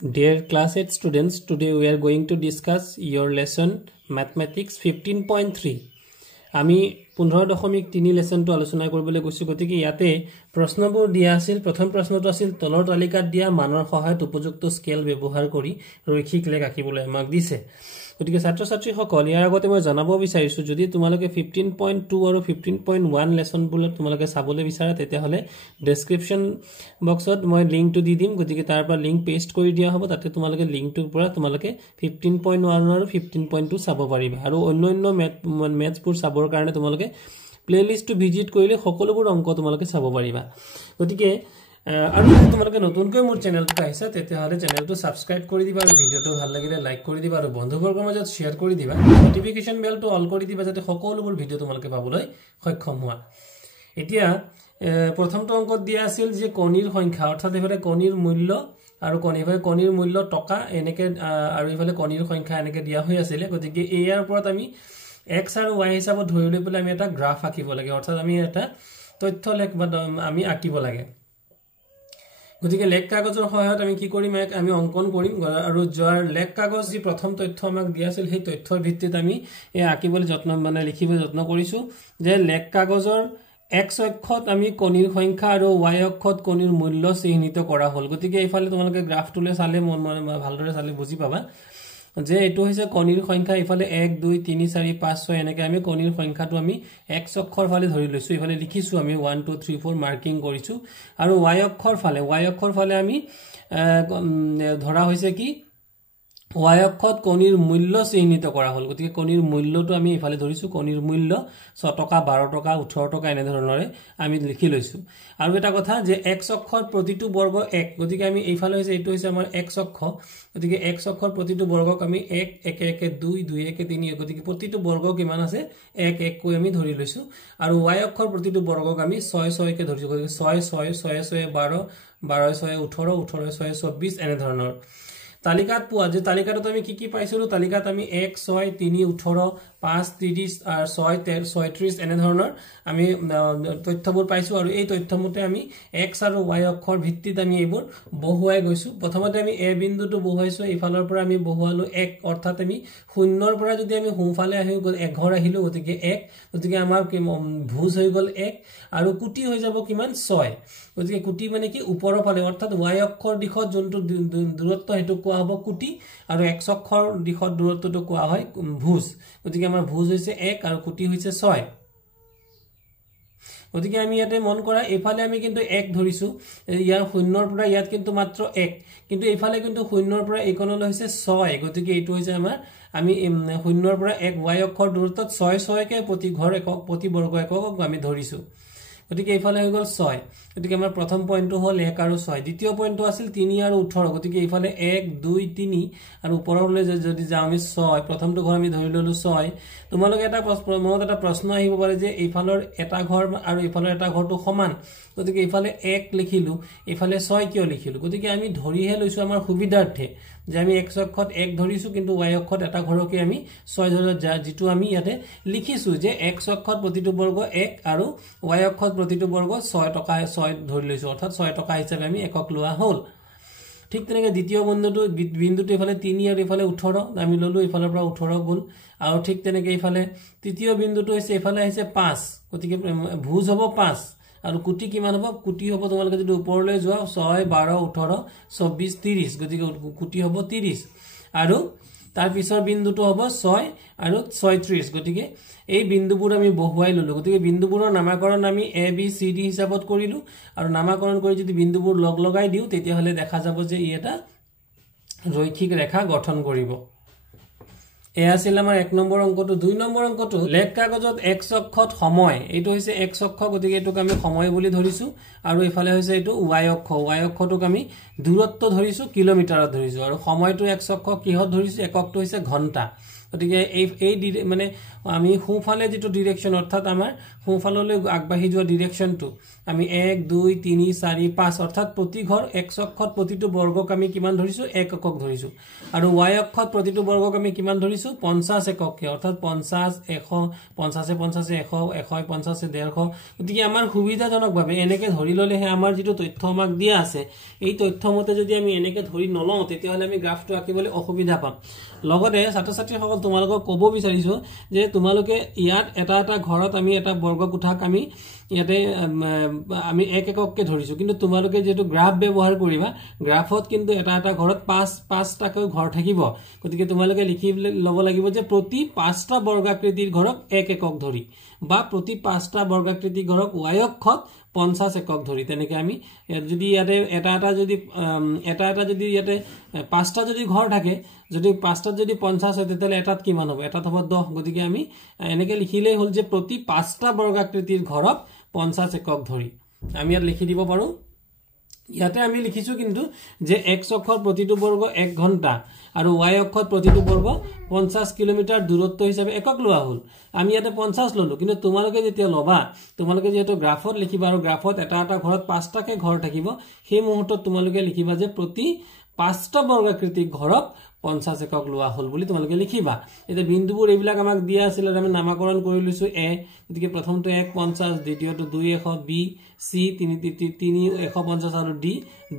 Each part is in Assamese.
Dear class 8 students, today we are going to discuss your lesson Mathematics 15.3. আমি 15.3 লেসনটো আলোচনা কৰিবলৈ গৈছো গতিকে ইয়াতে প্ৰশ্নবোৰ দিয়া আছিল প্ৰথম প্ৰশ্নটো আছিল তলৰ তালিকাত দিয়া মানৰ সহায়ত উপযুক্ত স্কেল ব্যৱহাৰ কৰি ৰৈখিক লেখ আঁকিবলৈ আমাক দিছে গতিকে ছাত্ৰ ছাত্ৰী সকল ইয়াৰ আগতে মই জনাব বিচাৰিছো যদি তোমালোকে 15.2 আৰু 15.1 লেসন বুলে তোমালোকে চাবলৈ বিচাৰা তেতিয়া হলে ডেসক্ৰিপচন বক্সত মই লিংকটো দি দিম গতিকে তাৰ পৰা লিংক পেষ্ট কৰি দিয়া হ'ব তাতে তোমালোকে লিংকটোৰ পৰা তোমালোকে 15.1 আৰু 15.2 চাব পাৰিবা আৰু অন্যান্য মেথছবোৰ চাবৰ কাৰণে তোমালোকে প্লেলিস্ট টু ভিজিট কৰিলে সকলোবোৰ অংক তোমালোকে চাব পাৰিবা গতিকে আৰু তোমালোকে নতুনকৈ মোৰ চেনেলটো আহিছা তেতিয়া হলে চেনেলটো সাবস্ক্ৰাইব কৰি দিবা আৰু ভিডিওটো ভাল লাগিলে লাইক কৰি দিবা আৰু বন্ধুবৰ্গৰ মাজত শেয়াৰ কৰি দিবা নটিফিকেশন বেলটো অল কৰি দিবা যাতে সকলোবোৰ ভিডিও তোমালোকে পাবলৈ সক্ষম হোৱা এতিয়া প্ৰথমটো অংকত দিয়া আছিল যে কণীৰ সংখ্যা অৰ্থাৎ এফালে কণীৰ মূল্য আৰু কণীৰ মূল্য টকা এনেকে আৰু এফালে কণীৰ সংখ্যা এনেকে দিয়া হৈ আছিল গতিকে ইয়াৰ ওপৰত আমি x আৰু y হিচাপত ধৰি লৈ পেলাই আমি এটা গ্ৰাফ আঁকিব লাগে অৰ্থাৎ আমি এটা তথ্য লেখ বা আমি আঁকিব লাগে গতিকে লেখ কাগজৰ সহায়ত আমি কি কৰিম আমি অঙ্কন কৰিম আৰু যাৰ লেখ কাগজ যি প্ৰথম তথ্য আমাক দিয়া আছিল সেই তথ্যৰ ভিত্তিত আমি আঁকিবলৈ যত্ন লিখিবলৈ যত্ন কৰিছো যে লেখ কাগজৰ x অক্ষত আমি কণীৰ সংখ্যা আৰু y অক্ষত কণীৰ মূল্য চিহ্নিত কৰা হল গতিকে এইফালে তোমালোকে গ্ৰাফটোলে চালে ভালদৰে চালে বুজি পাবা যে এটো হৈছে কণীৰ সংখ্যা ইফালে 1 2 3 4 5 6 এনেকে আমি কণীৰ সংখ্যাটো আমি x অক্ষৰ ফালে ধৰি লৈছো ইফালে লিখিছো আমি 1 2 3 4 মাৰ্কিং কৰিছো আৰু y অক্ষৰ ফালে আমি ধৰা হৈছে কি y অক্ষত কণীৰ মূল্য চিহ্নিত কৰা হল গতিকে কণীৰ মূল্যটো আমি ইফালে ধৰিছো কণীৰ মূল্য 6 টকা 12 টকা 18 টকা এনে ধৰণৰে আমি লিখি লৈছো আৰু এটা কথা যে x অক্ষৰ প্ৰতিটো বৰ্গ 1 গতিকে আমি এইফালে হৈছে এটো হৈছে আমাৰ x অক্ষ গতিকে x অক্ষৰ প্ৰতিটো বৰ্গক আমি 1 1 1 2 2 1 3 গতিকে প্ৰতিটো বৰ্গ কিমান আছে 1 1 কৈ আমি ধৰি লৈছো আৰু y অক্ষৰ প্ৰতিটো বৰ্গক আমি 6 6 কে ধৰিছো গতিকে 6 6 6 6 12 12 6 18 18 6 24 এনে ধৰণৰ তালিকাত পোৱা যে তালিকাত আমি কি পাইছিলো তালিকাত আমি 1 6 3 18 5 30 আৰু 6 36 এনে ধৰণৰ আমি তথ্যবোৰ পাইছো আৰু এই তথ্যমতে আমি x আৰু y অক্ষৰ ভিত্তিত আমি এইবোৰ বহুৱাই গৈছো প্ৰথমতে আমি a বিন্দুটো বহুৱাইছো ইফালৰ পৰা আমি বহুৱালো 1 অৰ্থাৎ আমি শূন্যৰ পৰা যদি আমি সোঁফালে আহি গল 1 ঘৰ আহিলো গতিকে 1 গতিকে আমাৰ ভুজ হৈ গল 1 আৰু কুটি হৈ যাব কিমান 6 গতিকে কুটি মানে কি ওপৰৰ ফালে অৰ্থাৎ y অক্ষৰ দিশত যোনটো দূৰত্ব হেতু কোৱা হ'ব কুটি আৰু x অক্ষৰ দিশত দূৰত্বটো কোৱা হয় ভুজ গতিকে আমাৰ ভুজ হৈছে 1 আৰু কুটি হৈছে 6 গতিকে আমি ইয়াতে মন কৰা এফালে আমি কিন্তু 1 ধৰিছো ইয়াৰ শূন্যৰ পৰা ইয়াত কিন্তু মাত্ৰ 1 কিন্তু এফালে কিন্তু শূন্যৰ পৰা একনলৈ হৈছে 6 গতিকে এটো হৈছে আমাৰ আমি শূন্যৰ পৰা 1 y অক্ষৰ দূৰত্বত 6 6 কে প্ৰতি ঘৰ একক প্ৰতি বৰ্গ এককক আমি ধৰিছো গতিকে ইফালে হৈ গল 6 গতিকে আমাৰ প্ৰথম পইণ্টটো হল 1 আৰু 6 দ্বিতীয় পইণ্টটো আছিল 3 আৰু 18 গতিকে ইফালে 1 2 3 আৰু ওপৰলৈ যদি যাও আমি 6 প্ৰথমটো ঘৰ আমি ধৰি ললো 6 তোমালোকে এটা প্ৰশ্ন আহিব পাৰে যে ইফালৰ এটা ঘৰ আৰু ইফালৰ এটা ঘৰটো সমান গতিকে ইফালে 1 লিখিলো ইফালে 6 কিয় লিখিলো গতিকে আমি ধৰিহে লৈছো আমাৰ সুবিধাৰ্থে যে আমি x অক্ষত 1 ধৰিছো কিন্তু y অক্ষত এটা ঘৰকে আমি 6 ধৰি যেটো আমি ইয়াতে লিখিছো যে x অক্ষত প্ৰতিটো বৰ্গ 1 আৰু y অক্ষত প্ৰতিটো বৰ্গ 6 টকা 6 ধৰি লৈছো অৰ্থাৎ 6 টকা হিচাপে আমি একক লোৱা হল ঠিক তেনেকৈ দ্বিতীয় বিন্দুটো ইফালে 3 আৰু ইফালে 18 আমি ললো ইফালৰ পৰা 18 গুণ আৰু ঠিক তেনেকৈ ইফালে তৃতীয় বিন্দুটো হৈছে ইফালে আহিছে 5 গতিকে ভুজ হ'ব 5 আৰু কুটি কিমান হ'ব কুটি হ'ব তোমালোকে যদি ওপৰলৈ যোৱা 6 12 18 24 30 গতিকে কুটি হ'ব 30 আৰু তাৰ পিছৰ বিন্দুটো হ'ব 6 আৰু 36 গতিকে এই বিন্দুবোৰ আমি বহুৱাই ললো গতিকে বিন্দুবোৰৰ নামকৰণ আমি a b c d হিচাপত কৰিলো আৰু নামকৰণ কৰি যদি বিন্দুবোৰ লগ লগাই দিও তেতিয়া হলে দেখা যাব যে ই এটা ৰৈখিক ৰেখা গঠন কৰিব এ আছিল আমাৰ 1 নম্বৰ অংকটো 2 নম্বৰ অংকটো লেখ কাগজত x অক্ষত সময় এটো হৈছে x অক্ষ গতিকে এটোক আমি সময় বুলি ধৰিছো আৰু ইফালে হৈছে এটো y অক্ষটোক আমি দূৰত্ব ধৰিছো কিলোমিটাৰত ধৰিছো আৰু সময়টো x অক্ষ কিহত ধৰিছো এককটো হৈছে ঘণ্টা গতিকে এই মানে আমি সোঁফালে যেটো ডিৰেকচন অৰ্থাৎ আমাৰ সোঁফাললৈ আগবাঢ়ি যোৱা ডিৰেকচনটো আমি 1 2 3 4 5 অৰ্থাৎ প্ৰতি ঘৰ x অক্ষত প্ৰতিটো বৰ্গক আমি কিমান ধৰিছো 1 একক ধৰিছো আৰু y অক্ষত প্ৰতিটো বৰ্গক আমি কিমান ধৰিছো 50 এককে অৰ্থাৎ 50 100 50 50 100 100 50 150 গতিকে আমাৰ সুবিধাজনকভাৱে এনেকে ধৰি ললেহে আমাৰ যেটো তথ্য আমাক দিয়া আছে এই তথ্য মতে যদি আমি এনেকে ধৰি নলওঁ তেতিয়াহলে আমি গ্ৰাফটো আঁকিবলৈ অসুবিধা পাম লগতে ছাত্ৰ-ছাত্ৰীসকল তোমালোকক ক'ব বিচাৰিছো যে তোমালোকে ইয়াত এটা এটা ঘৰত আমি এটা বৰ্গ কোঠাক আমি ইয়াতে আমি 1 এককে ধৰিছো কিন্তু তোমালোকে যেটো গ্ৰাফ ব্যৱহাৰ কৰিবা গ্ৰাফত কিন্তু এটা এটা ঘৰত 5টাকৈ ঘৰ থাকিব গতিকে তোমালোকে লিখি লব লাগিব যে প্ৰতি 5টা বৰ্গাকৃতিৰ ঘৰক 1 একক ধৰি বা প্ৰতি 5টা বৰ্গাকৃতিৰ ঘৰক y অক্ষত 50 একক ধৰি তেনেকে আমি যদি ইয়াতে এটা এটা যদি ইয়াতে 5টা যদি ঘৰ থাকে যদি 5টাত যদি 50 হয় তেতিয়ালে এটাত কিমান হ'ব এটাত হ'ব 10 গতিকে আমি এনেকে লিখিলেই হল যে প্ৰতি 5টা বৰ্গাকৃতিৰ ঘৰক 50 একক ধৰি আমি ইয়াত লিখি দিব পাৰো ইয়াতে আমি লিখিছো কিন্তু যে x অক্ষৰ প্ৰতিটো বৰ্গ 1 ঘণ্টা আৰু y অক্ষত প্ৰতিটো বৰ্গ 50 কিলোমিটাৰ দূৰত্ব হিচাপে একক লোৱা হল আমি ইয়াতে 50 ললো কিন্তু তোমালোকে যেতিয়া লবা তোমালোকে যেটো গ্ৰাফত লিখিবা আৰু গ্ৰাফত এটা এটা ঘৰত 5টাকে ঘৰ থাকিব সেই মুহূৰ্তত তোমালোকে লিখিবা যে প্ৰতি 5টা বৰ্গাকৃতিৰ ঘৰক 50 একক লোৱা হল বুলি তোমালোকে লিখিবা এতে বিন্দুবোৰ এইবিলাক আমাক দিয়া আছিল আমি নামকৰণ কৰি লৈছো a গতিকে প্ৰথমটো 1 50 দ্বিতীয়টো 2 100 b c 3 150 আৰু d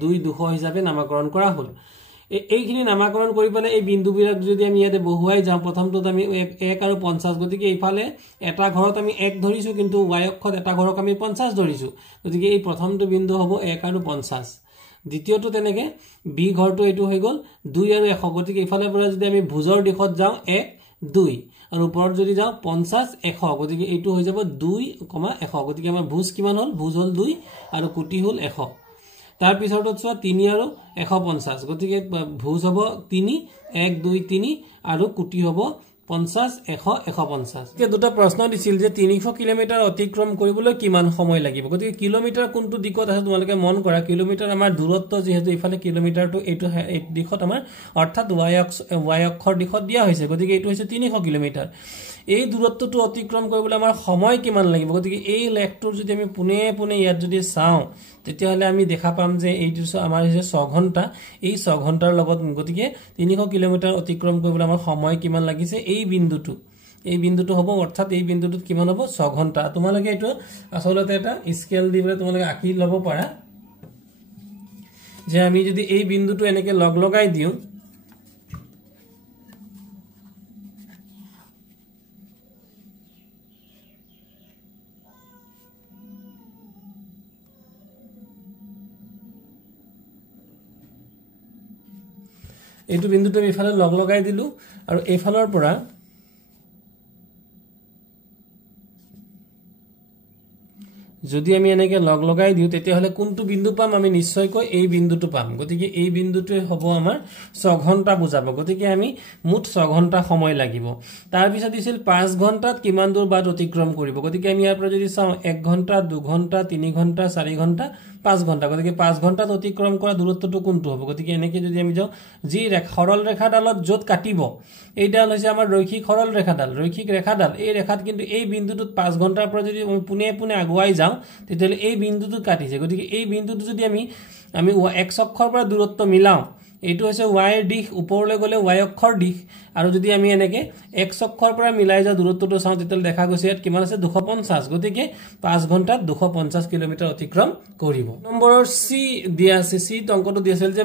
2 200 হিচাপে নামকৰণ কৰা হল এইখিনি নামকৰণ কৰি পেলে এই বিন্দুবিলাক যদি আমি ইয়াতে বহুৱাই যাওঁ প্ৰথমটোত আমি 1 আৰু 50 গতিকে এইফালে এটা ঘৰত আমি 1 ধৰিছো কিন্তু y অক্ষত এটা ঘৰক আমি 50 ধৰিছো গতিকে এই প্ৰথমটো বিন্দু হ'ব 1 আৰু 50 দ্বিতীয়টো তেনেকে বি ঘৰটো এটো হৈ গল 2 আৰু 100 গতিকে ইফালে পৰা যদি আমি ভুজৰ দিশত যাও 1 2 আৰু ওপৰত যদি যাও 50 100 গতিকে এটো হৈ যাব 2, 100 গতিকে আমাৰ ভুজ কিমান হল ভুজ হল 2 আৰু কুটি হল 100 তাৰ পিছৰটো চোৱা 3 আৰু 150 গতিকে ভুজ হ'ব 3 1 2 3 আৰু কুটি হ'ব 50 100 150 এতিয়া দুটা প্ৰশ্ন দিছিল যে 300 কিলোমিটাৰ অতিক্ৰম কৰিবলৈ কিমান সময় লাগিব গতিকে কিলোমিটাৰ কোনটো দিশত আছে তোমালোকে মন কৰা কিলোমিটাৰ আমাৰ দূৰত্ব যেহেতু ইফালে কিলোমিটাৰটো এইটো দিশত আমাৰ অৰ্থাৎ y অক্ষৰ দিশত দিয়া হৈছে গতিকে এইটো হৈছে 300 কিলোমিটাৰ এই দূৰত্বটো অতিক্ৰম কৰিবলৈ আমাৰ সময় কিমান লাগিব গতিকে এই লেখটোৰ যদি আমি পুনে ইয়াত যদি চাও তেতিয়াহলে আমি দেখা পাম যে এইটো আমাৰ হৈছে 6 ঘণ্টা এই 6 ঘণ্টাৰ লগত গতিকে 300 কিলোমিটাৰ অতিক্ৰম কৰিবলৈ আমাৰ সময় কিমান লাগিছে এই বিন্দুটো হ'ব অৰ্থাৎ এই বিন্দুটোত কিমান হ'ব 6 ঘণ্টা তোমালোকে এটো আসলতে এটা স্কেল দি বলে তোমালোকে আঁকি লব পাৰা যে আমি যদি এই বিন্দুটো এনেকে লগাই দিও এইটো বিন্দুটো আমি ইফালে লগাই দিলো আৰু এইফালৰ পৰা যদি আমি এনেকে লগাই দিও তেতিয়াহলে কোনটো বিন্দু পাম আমি নিশ্চয়কৈ এই বিন্দুটো পাম গতিকে এই বিন্দুটোৱে হ'ব আমাৰ 6 ঘণ্টা বুজাব গতিকে আমি মুঠ 6 ঘণ্টা সময় লাগিব তাৰ পিছত দিছিল 5 ঘণ্টাত কিমান দূৰ বাট অতিক্ৰম কৰিব গতিকে আমি ইয়াৰ পৰা যদি চাও 1 ঘণ্টা 2 ঘণ্টা 3 ঘণ্টা 4 ঘণ্টা 5 ঘণ্টা গতিকে 5 ঘণ্টাত অতিক্ৰম কৰা দূৰত্বটো কোনটো হ'ব গতিকে এনেকে যদি আমি যাও যি সৰল ৰেখাডালত যত কাটিব এইডাল হৈছে আমাৰ ৰৈখিক সৰল ৰেখাডাল এই ৰেখাত কিন্তু এই বিন্দুটোত 5 ঘণ্টাৰ পৰা যদি আমি পুনে আগুৱাই যাও তেতিয়ালে এই বিন্দুটো কাটিছে গতিকে এই বিন্দুটো যদি আমি x অক্ষৰ পৰা দূৰত্ব মিলাও এইটো হৈছে y এৰ দিশ ওপৰলৈ গলে y অক্ষৰ দিশ আৰু যদি আমি এনেকে x অক্ষৰ পৰা মিলাই যা দূৰত্বটো চাও তেতিয়ালে দেখা গৈছে ইয়াত কিমান আছে 250 গতিকে 5 ঘণ্টাত 250 কিলোমিটাৰ অতিক্ৰম কৰিব নম্বৰৰ c দিয়া আছে c অংকটো দিয়া আছিল যে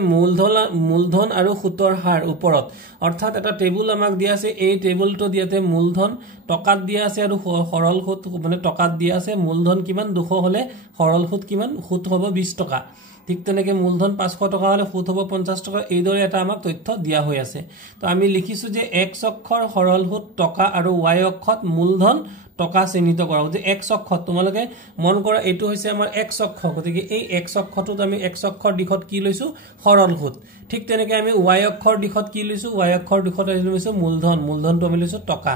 মূলধন আৰু সুতৰ হাৰ ওপৰত অৰ্থাৎ এটা টেবুল আমাক দিয়া আছে এই টেবুলটো দিয়াতে মূলধন টকাত দিয়া আছে আৰু সৰল সুত মানে টকাত দিয়া আছে মূলধন কিমান 200 হলে সৰল সুত কিমান সুত হ'ব 20 টকা ঠিক তেনেকে মূলধন 500 টকা হলে সুত হ'ব 50 টকা এই দৰে এটা আমাক তথ্য দিয়া হৈ আছে তো আমি লিখিছো যে x অক্ষৰ সৰল সুত টকা আৰু y অক্ষত মূলধন টকা চিহ্নিত কৰা যে x অক্ষত তোমালোকে মন কৰা এটো হৈছে আমাৰ x অক্ষ গতিকে এই x অক্ষটোত আমি x অক্ষৰ দিশত কি লৈছো সৰল সুত ঠিক তেনেকে আমি y অক্ষৰ দিশত কি লৈছো y অক্ষৰ দিশত লৈছো মূলধনটো আমি লৈছো টকা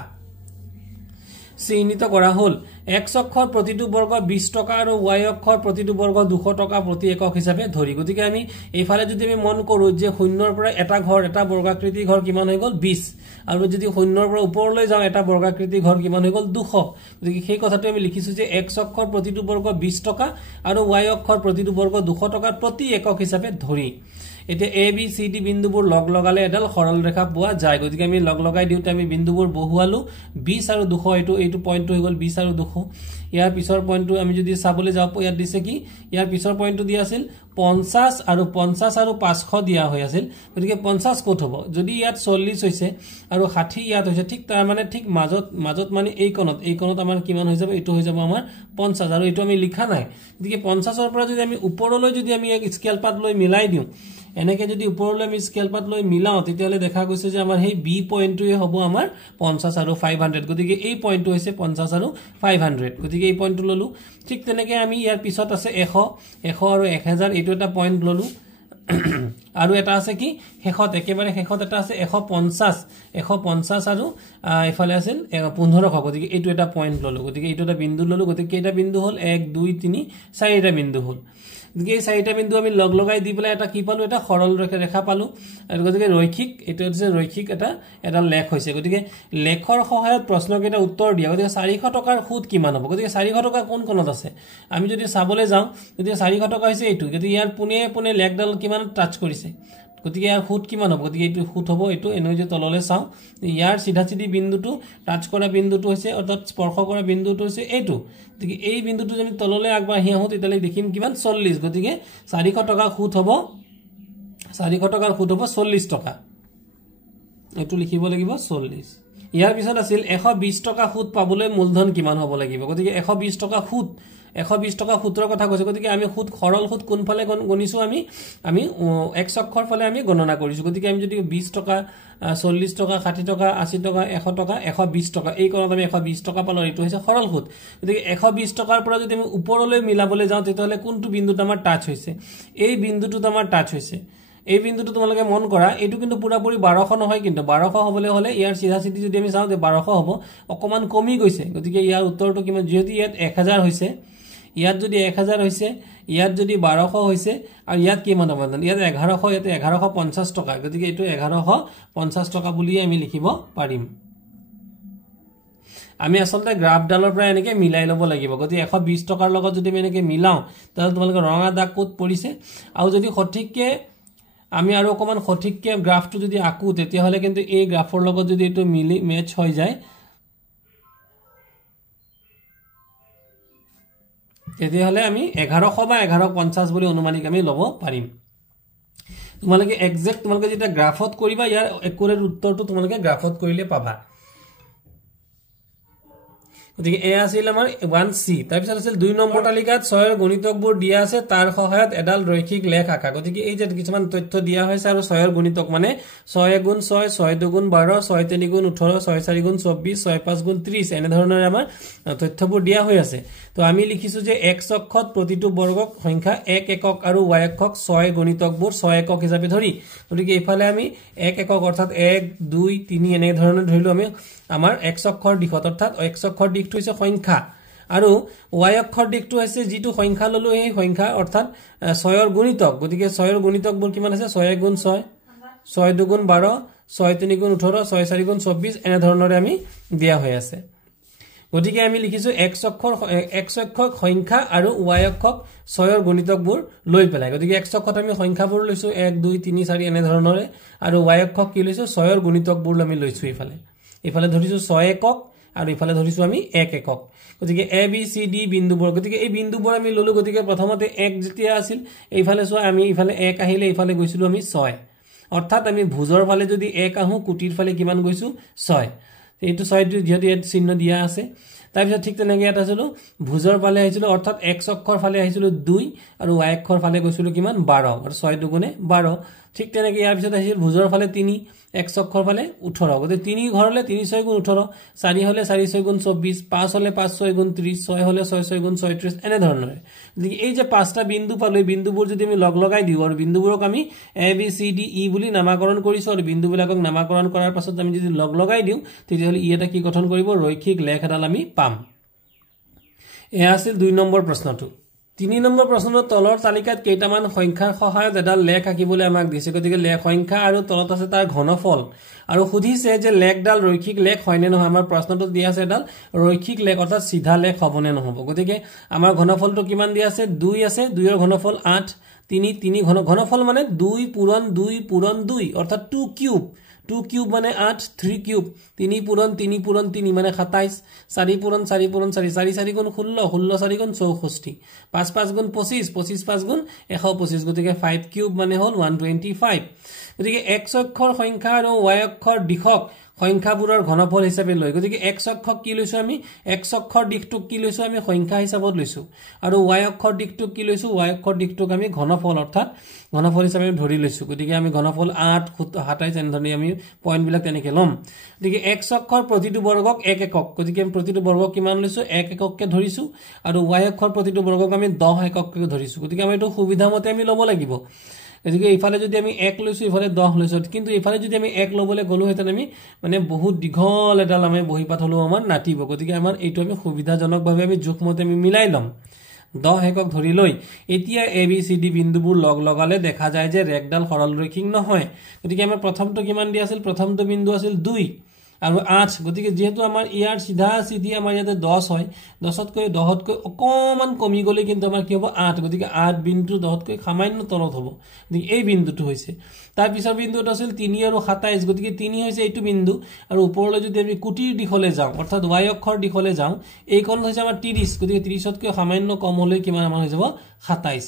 চিহ্নিত কৰা হল x অক্ষৰ প্ৰতিটো বৰ্গ 20 টকা আৰু y অক্ষৰ প্ৰতিটো বৰ্গ 200 টকা প্ৰতি একক হিচাপে ধৰি গতিকে আমি এইফালে যদি আমি মন কৰো যে শূন্যৰ পৰা এটা ঘৰ এটা বৰ্গাকৃতি ঘৰ কিমান হৈ গল 20 আৰু যদি শূন্যৰ পৰা ওপৰলৈ যাও এটা বৰ্গাকৃতি ঘৰ কিমান হৈ গল 200 গতিকে সেই কথাটো আমি লিখিছো যে x অক্ষৰ প্ৰতিটো বৰ্গ 20 টকা আৰু y অক্ষৰ প্ৰতিটো বৰ্গ 200 টকা প্ৰতি একক হিচাপে ধৰি এতিয়া a b c d বিন্দুবোৰ লগ লগালে এডাল সৰল ৰেখা পোৱা যায় গতিকে আমি লগ লগাই দিওতে আমি বিন্দুবোৰ বহুৱালো 20 আৰু 200 এইটো পইণ্ট হৈ গল 20 আৰু 200 ইয়াৰ পিছৰ পইণ্টটো আমি যদি চাবলৈ যাও ইয়াত দিছে কি ইয়াৰ পিছৰ পইণ্টটো দিয়া আছিল 50 আৰু 500 দিয়া হৈ আছিল গতিকে 50 কত হ'ব যদি ইয়াত 40 হৈছে আৰু 60 ইয়াত হৈছে ঠিক তাৰ মানে ঠিক মাজত মানে এই কোণত আমাৰ কিমান হৈ যাব এটো হৈ যাব আমাৰ 50 আৰু এটো আমি লিখা নাই গতিকে 50 ৰ পৰা যদি আমি ওপৰলৈ যদি আমি এক স্কেল পাত লৈ মিলাই দিও এনেকে যদি ওপৰলৈ আমি স্কেল পাত লৈ মিলাও তেতিয়ালে দেখা গৈছে যে আমাৰ সেই বি পইণ্টটোৱে হ'ব আমাৰ 50 আৰু 500 গতিকে এই পইণ্টটো হৈছে 50 আৰু 500 গতিকে এই পইণ্টটো ললো ঠিক তেনেকে আমি ইয়াৰ পিছত আছে 100 আৰু 1000 এইটো এটা পইণ্ট ললো আৰু এটা আছে কি শেষত একেবাৰে শেষত এটা আছে 150 আৰু ইফালে আছিল 1500 গতিকে এইটো এটা পইণ্ট ললো গতিকে এইটো এটা বিন্দু ললো গতিকে কেইটা বিন্দু হল 1 2 3 4টা বিন্দু হল গতিকে এই 4টা বিন্দু আমি লগ লগাই দি পেলাই এটা কি পালো এটা সৰল ৰেখা পালো আৰু গতিকে ৰৈখিক এটা হৈছে ৰৈখিক এটা লেখ হৈছে গতিকে লেখৰ সহায়ত প্ৰশ্নকেইটা উত্তৰ দিয়া গতিকে 400 টকাৰ সুদ কিমান হ'ব গতিকে 400 টকা কোন কোণত আছে আমি যদি চাবলৈ যাও গতিকে 400 টকা হৈছে এইটো গতিকে ইয়াৰ পুনে লেখডাল কিমান টাচ কৰিছে গতিকে ইয়াৰ সুদ কিমান হ'ব গতিকে এইটো সুদ হ'ব এইটো এনে যে তললৈ চাও ইয়াৰ সিধাচিধি বিন্দুটো টাচ কৰা বিন্দুটো হৈছে অৰ্থাৎ স্পৰ্শ কৰা বিন্দুটো হৈছে এইটো গতিকে এই বিন্দুটো যদি তললৈ আগবাঢ়ি আহো তেতিয়ালে দেখিম কিমান 40 গতিকে 400 টকা সুদ হ'ব 400 টকাৰ সুদ হ'ব 40 টকা এইটো লিখিব লাগিব 40 ইয়াৰ পিছত আছিল 120 টকা সুদ পাবলৈ মূলধন কিমান হ'ব লাগিব গতিকে 120 টকা সুদ 120 টকা সূত্ৰৰ কথা কৈছে গতিকে আমি সুদ সৰল সুদ কোনফালে গণিছো আমি x অক্ষৰ ফালে আমি গণনা কৰিছো গতিকে আমি যদি 20 টকা 40 টকা 60 টকা 80 টকা 100 টকা 120 টকা এই কোণত আমি 120 টকা পালো এইটো হৈছে সৰল সুদ গতিকে 120 টকাৰ পৰা যদি আমি ওপৰলৈ মিলাবলৈ যাও তেতিয়ালে কোনটো বিন্দুত আমাৰ টাচ হৈছে এই বিন্দুটোত আমাৰ টাচ হৈছে এই বিন্দুটো তোমালোকে মন কৰা এটো কিন্তু পুৰাপুৰি 1200 নহয় কিন্তু 1200 হ'বলে হলে ইয়াৰ সিধাচিধি যদি আমি চাও তে 1200 হ'ব অকমান কমি গৈছে গতিকে ইয়াৰ উত্তৰটো কিমান যদি ইয়াত 1000 হৈছে ইয়াত যদি 1000 হৈছে ইয়াত যদি 1200 হৈছে আৰু ইয়াত কিমান হ'ব ইয়াত 1100 ইয়াত 1150 টকা গতিকে এটো 1150 টকা বুলি আমি লিখিব পাৰিম আমি আসলতে গ্ৰাফডালৰ পৰা এনেকে মিলাই লব লাগিব গতি 120 টকাৰ লগত যদি আমি এনেকে মিলাও তাহলে তোমালোকে ৰঙা দাগ কোত পৰিছে আৰু যদি সঠিককে আমি আৰু অকমান সঠিককে গ্ৰাফটো যদি আকু তেতিয়া হলে কিন্তু এই গ্ৰাফৰ লগত যদি এটো মিলি মেচ হৈ যায় তেতিয়া হলে আমি 1100 বা 1150 বুলি অনুমানিক আমি লব পাৰিম তোমালোকে এক্সাক্ট তোমালোকে যেটা গ্ৰাফত কৰিবা ইয়াৰ একুৰেট উত্তৰটো তোমালোকে গ্ৰাফত কৰিলে পাবা গতিকে এ আছিল আমাৰ 1c তাৰ পিছত আছিল 2 নম্বৰ তালিকাত 6 এৰ গণিতকবোৰ দিয়া আছে তাৰ সহায়ত এডাল ৰৈখিক লেখ আঁকা গতিকে এই যে কিছুমান তথ্য দিয়া হৈছে আৰু 6 এৰ গণিতক মানে 6 গুণ 6 6 গুণ 12 6 3 গুণ 18 6 4 গুণ 24 6 5 গুণ 30 এনে ধৰণৰ আমাৰ তথ্যবোৰ দিয়া হৈ আছে তো আমি লিখিছো যে x অক্ষত প্ৰতিটো বৰ্গক সংখ্যা 1 একক আৰু y অক্ষক 6 গণিতকবোৰ 6 একক হিচাপে ধৰি গতিকে ইফালে আমি 1 একক অৰ্থাৎ 1 2 3 এনে ধৰণৰ ধৰিলো আমি আমাৰ x অক্ষৰ দিশত অৰ্থাৎ x অক্ষৰ দিশটো হৈছে সংখ্যা আৰু y অক্ষৰ দিশটো হৈছে যেটো সংখ্যা ললো এই সংখ্যা অৰ্থাৎ 6 এৰ গুণিতক গতিকে 6 এৰ গুণিতকবোৰ কিমান আছে 6 গুণ 6 6 গুণ 12 6 3 গুণ 18 6 4 গুণ 24 এনে ধৰণৰ আমি দিয়া হৈ আছে গতিকে আমি লিখিছো x অক্ষক সংখ্যা আৰু y অক্ষক 6 এৰ গণিতকবোৰ লৈ পেলাই গতিকে x অক্ষত আমি সংখ্যাবোৰ লৈছো 1 2 3 4 এনে ধৰণৰ আৰু y অক্ষক কি লৈছো 6 এৰ গণিতকবোৰ আমি লৈছো ইফালে ধৰিছো 6 একক আৰু ইফালে ধৰিছো আমি 1 একক গতিকে a b c d বিন্দুবোৰ গতিকে এই বিন্দুবোৰ আমি ললো গতিকে প্ৰথমতে 1 যেতিয়া আছিল এইফালে সোৱা আমি ইফালে 1 আহিলে ইফালে গৈছিলো আমি 6 অৰ্থাৎ আমি ভুজৰ ফালে যদি 1 আহু কুটিৰ ফালে কিমান গৈছো 6 এইটো 6 টো যেতি চিহ্ন দিয়া আছে তাৰ পিছত ঠিক তেনেকৈ এটা আছিল ভুজৰ ফালে আহিছিল অৰ্থাৎ x অক্ষৰ ফালে আহিছিল 2 আৰু y অক্ষৰ ফালে গৈছিল কিমান 12 আৰু 6 দুগুণে 12 ঠিক তেনেকৈ ইয়াৰ পিছত আহিছিল ভুজৰ ফালে 3 x অক্ষৰ ফালে 18 গতি 3 ঘৰলে 3 6 গুণ 18 4 হলে 4 6 গুণ 24 5 হলে 5 6 গুণ 30 6 হলে 6 6 গুণ 36 এনে ধৰণৰে গতি এই যে পাঁচটা বিন্দু পালো এই বিন্দুবোৰ যদি আমি লগ লগাই দিও আৰু বিন্দুবোৰক আমি a b c d e বুলি নামাকৰণ কৰিছো আৰু বিন্দুবিলাকক নামাকৰণ কৰাৰ পাছত আমি যদি লগ লগাই দিও তেতিয়াহলে ই এটা কি গঠন কৰিব ৰৈখিক লেখ এডাল আমি পাম এয়া আছিল 2 নম্বৰ প্ৰশ্নটো 3 নম্বৰ প্ৰশ্নৰ তলৰ তালিকাত কেইটামান সংখ্যাৰ সহায়ত এডাল লেখ আঁকিবলৈ আমাক দিছে গতিকে লেখ সংখ্যা আৰু তলত আছে তাৰ ঘনফল আৰু সুধিছে যে লেখডাল ৰৈখিক লেখ হয়নে নহয় আমাৰ প্ৰশ্নটো দিয়া আছে এডাল ৰৈখিক লেখ অৰ্থাৎ সিধা লেখ হবনে নহব গতিকে আমাৰ ঘনফলটো কিমান দিয়া আছে 2 আছে 2 এৰ ঘনফল 8 3 ঘনফল মানে 2 পূৰণ 2 অৰ্থাৎ 2 কিউব 2 কিউব মানে 8 3 কিউব 3 পূৰণ 3 মানে 27 4 পূৰণ 4 4 4 গুণ 16 16 4 গুণ 64 5 5 গুণ 25 25 5 গুণ 125 গতিকে 5 কিউব মানে হল 125 গতিকে x অক্ষৰ সংখ্যা আৰু y অক্ষৰ দিশক সংখ্যাবোৰৰ ঘনফল হিচাপে লৈ গতিকে x অক্ষক কি লৈছো আমি x অক্ষৰ দিশটোক কি লৈছো আমি সংখ্যা হিচাপত লৈছো আৰু y অক্ষৰ দিশটোক কি লৈছো y অক্ষৰ দিশটোক আমি ঘনফল অৰ্থাৎ ঘনফল হিচাপে ধৰি লৈছো গতিকে আমি ঘনফল 8 27 এনে ধৰণে আমি পইণ্ট বিলাক তেনেকৈ লম গতিকে x অক্ষৰ প্ৰতিটো বৰ্গক 1 একক গতিকে আমি প্ৰতিটো বৰ্গক কিমান লৈছো 1 একককে ধৰিছো আৰু y অক্ষৰ প্ৰতিটো বৰ্গক আমি 10 একককে ধৰিছো গতিকে আমি এটো সুবিধামতে আমি লব লাগিব গতিকে ইফালে যদি আমি 1 লৈছো ইফালে 10 লৈছো কিন্তু ইফালে যদি আমি 1 লবলে গলো হেতেন আমি মানে বহুত দীঘল এডাল আমি বহিপাত হলো আমাৰ নাটিব গতিকে আমাৰ এইটো আমি সুবিধাজনকভাৱে আমি জোখমতে আমি মিলাই লম 10 একক ধৰি লৈ এতিয়া a b c d বিন্দুবোৰ লগ লগালে দেখা যায় যে ৰেখডাল সৰল ৰৈখিক নহয় গতিকে আমাৰ প্ৰথমটো কিমান দি আছিল প্ৰথমটো বিন্দু আছিল 2 আৰু 8 গতিকে যেহেতু আমাৰ ইয়াৰ সিধা সিধি আমাৰ ইয়াতে 10 হয় 10তকৈ 10তকৈ অকমান কমি গলে কিন্তু আমাৰ কি হ'ব 8 গতিকে 8 বিন্দু 10তকৈ সামান্য তলত হ'ব গতিকে এই বিন্দুটো হৈছে তাৰ পিছৰ বিন্দুটো আছিল 3 আৰু 27 গতিকে 3 হৈছে এইটো বিন্দু আৰু ওপৰলৈ যদি আমি কুটিৰ দিশলে যাওঁ অৰ্থাৎ y অক্ষৰ দিশলে যাওঁ এই কোণ হৈছে আমাৰ 30 গতিকে 30তকৈ সামান্য কম হলে কিমান আমাৰ হৈ যাব 27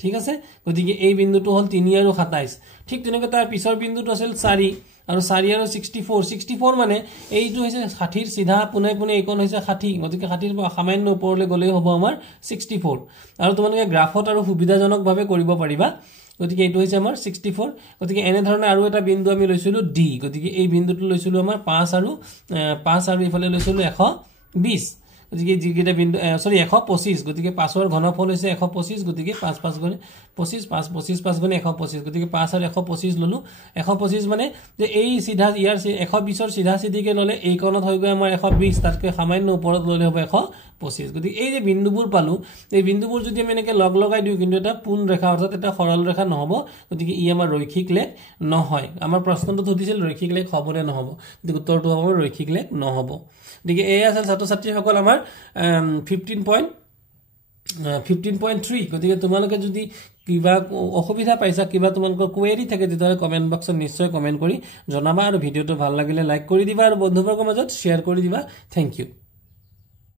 ঠিক আছে গতিকে এই বিন্দুটো হল 3 আৰু 27 ঠিক তেনেকৈ তাৰ পিছৰ বিন্দুটো আছিল 4 আৰু 4 আৰু 64 মানে এইটো হৈছে 60 ৰ সিধা পুনে পুনে এইকণ হৈছে 60 গতিকে 60 ৰ সামান্য ওপৰলৈ গলে হ'ব আমাৰ 64 আৰু তোমালোকে গ্ৰাফত আৰু সুবিধাজনকভাৱে কৰিব পাৰিবা গতিকে এইটো হৈছে আমাৰ 64 গতিকে এনে ধৰণে আৰু এটা বিন্দু আমি লৈছিলো d গতিকে এই বিন্দুটো লৈছিলো আমাৰ 5 আৰু ইফালে লৈছিলো 120 গতিকে জিগিটা বিন্দু সৰি 125 গতিকে 5 ৰ ঘনফল হৈছে 125 গতিকে 5 5 গুণ 25 5 25 5 গুণ 125 গতিকে 5 আৰু 125 ললো 125 মানে যে এই সিধা ইয়াৰ 120 ৰ সিধা সিধিকে ললে এই কোণত হৈ গৈ আমাৰ 120 তাতকৈ সামান্য ওপৰত ললে হ'ব 125 গতিকে এই যে বিন্দুবোৰ পালো এই বিন্দুবোৰ যদি আমি এনেকৈ লগ লগাই দিও কিন্তু এটা পূৰ্ণ ৰেখা অৰ্থাৎ এটা সৰল ৰেখা নহব গতিকে ই আমাৰ ৰৈখিক লেখ নহয় আমাৰ প্ৰশ্নটো সুধিছিল ৰৈখিক লেখ হবনে নহব গতিকে উত্তৰটো হ'ব ৰৈখিক লেখ নহব গতিকে এই আছিল ছাত্ৰ ছাত্ৰীসকল আমাৰ 15.3 গতিকে তোমালোকে যদি কিবা অসুবিধা পাইছা কিবা তোমালোকৰ কোৱেৰি থাকে তেতিয়াহলে কমেন্ট বক্সত নিশ্চয় কমেন্ট কৰি জনাবা আৰু ভিডিওটো ভাল লাগিলে লাইক কৰি দিবা আৰু বন্ধুবৰ্গৰ মাজত শ্বেয়াৰ কৰি দিবা থ্যাংক ইউ